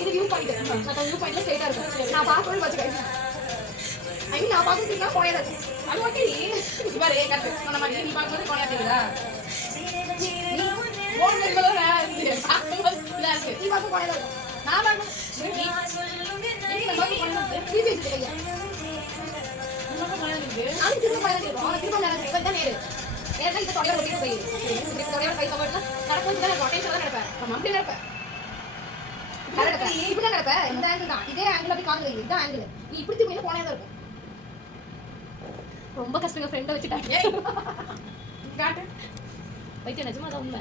இது view point. நான் view பாயிண்ட்ல ஸ்ட்ரைட்டா இருக்கும். நான் பாக்கணும் வச்சுக்கேன். ஐ மீன் நான் பாக்குறதுக்கு கோணையா இருக்கு. அது ஓகே. பாரு கரெக்ட். நம்ம நீ பாக்குறது கோணையா தெரியுதா? போன் மேல நான் இல்ல இருக்கு. நீ பாக்க கோணையா இருக்கு. நான் பாக்க நீ நம்ம கோணையா இருக்கு. பேசி தெரியா? நம்ம கோணையா இருக்கு. அது திரும்ப கோணையா இருக்கு. அது திரும்ப நேரா இருக்கு. இதான் நேரா. நேரா இந்த தொடையோட ஒட்டிட்டு போய். இந்த தொடையோட கை கவர்னா நடக்கும்போது நான் ரொட்டேஷன் தான் நடப்பேன். நம்ம அப்படி நடப்பேன். இப்படி தான் நடப்பேன். இந்த ஆங்கிள் தான். இதே ஆங்கிள் அப்படி காது வை. இதான் ஆங்கிள். நீ இப்படி திரும்பினா கோணையா தான் இருக்கும். ரொம்ப கஷ்டங்க ஃப்ரெண்ட வச்சுட்டாங்க. காட்டு. வைத்திய நிஜமா தான் உண்மை.